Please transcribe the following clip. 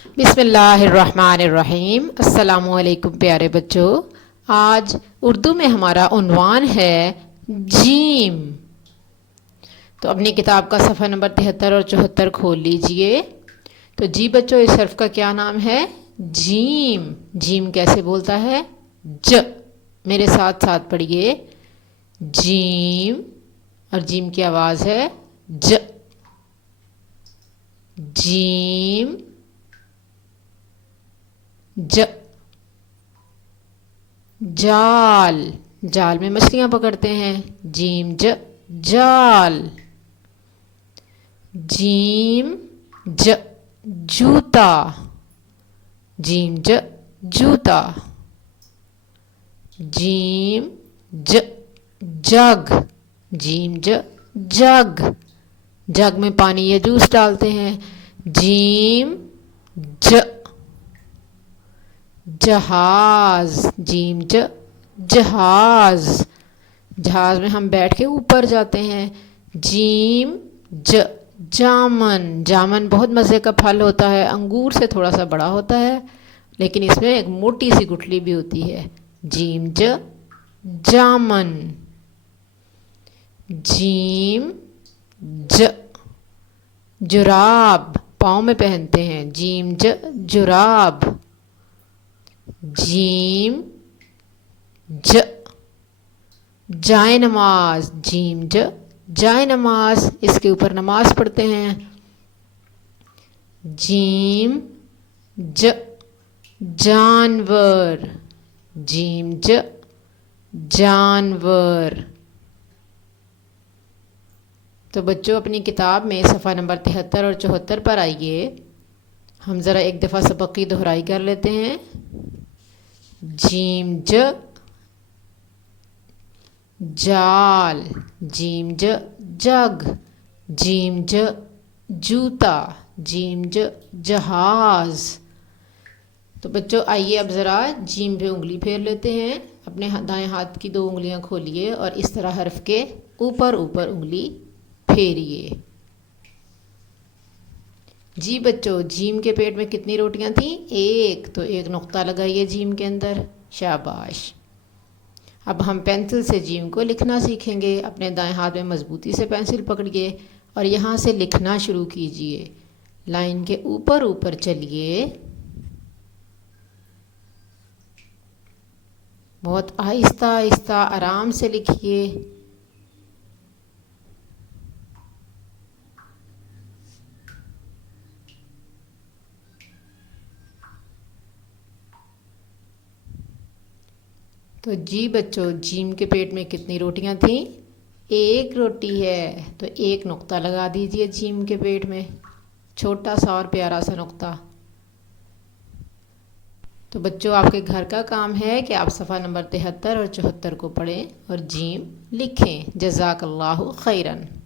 بسم اللہ الرحمن الرحیم۔ السلام علیکم پیارے بچوں، آج اردو میں ہمارا عنوان ہے جیم۔ تو اپنی کتاب کا صفحہ نمبر 73 اور 74 کھول لیجئے۔ تو جی بچوں، اس حرف کا کیا نام ہے؟ جیم۔ جیم کیسے بولتا ہے؟ ج۔ میرے ساتھ ساتھ پڑھیے، جیم، اور جیم کی آواز ہے ج۔ جیم ج۔ جال، جال میں مچھلیاں پکڑتے ہیں، جیم ج، جال۔ جیم ج، جوتا، جیم ج، جوتا۔ جیم ج، جگ، جیم ج، جگ، جگ میں پانی یا جوس ڈالتے ہیں، جیم ج۔ جہاز، جیم ج، جہاز، جہاز میں ہم بیٹھ کے اوپر جاتے ہیں، جیم ج۔ جامن، جامن بہت مزے کا پھل ہوتا ہے، انگور سے تھوڑا سا بڑا ہوتا ہے، لیکن اس میں ایک موٹی سی گٹھلی بھی ہوتی ہے، جیم ج، جامن۔ جیم ج، جراب، پاؤں میں پہنتے ہیں، جیم ج، جراب۔ جیم ج، جائے نماز، جیم ج، جائے نماز، اس کے اوپر نماز پڑھتے ہیں، جیم ج۔ جانور، جیم ج، جانور۔ تو بچوں، اپنی کتاب میں صفحہ نمبر 73 اور 74 پر آئیے، ہم ذرا ایک دفعہ سبق کی دہرائی کر لیتے ہیں۔ جیم ج، جال، جیم ج، جگ، جیم ج، جوتا، جیم ج، جہاز۔ تو بچوں آئیے اب ذرا جیم پہ انگلی پھیر لیتے ہیں، اپنے دائیں ہاتھ کی 2 انگلیاں کھولیے اور اس طرح حرف کے اوپر اوپر انگلی پھیریے۔ جی بچوں، جیم کے پیٹ میں کتنی روٹیاں تھیں؟ 1، تو ایک نقطہ لگائیے جیم کے اندر، شاباش۔ اب ہم پینسل سے جیم کو لکھنا سیکھیں گے، اپنے دائیں ہاتھ میں مضبوطی سے پینسل پکڑیے اور یہاں سے لکھنا شروع کیجئے، لائن کے اوپر اوپر چلیے، بہت آہستہ آہستہ آرام سے لکھیے۔ تو جی بچوں، جیم کے پیٹ میں کتنی روٹیاں تھیں؟ 1 روٹی ہے، تو 1 نقطہ لگا دیجئے جیم کے پیٹ میں، چھوٹا سا اور پیارا سا نقطہ۔ تو بچوں، آپ کے گھر کا کام ہے کہ آپ صفحہ نمبر 73 اور 74 کو پڑھیں اور جیم لکھیں۔ جزاک اللہ خیراً۔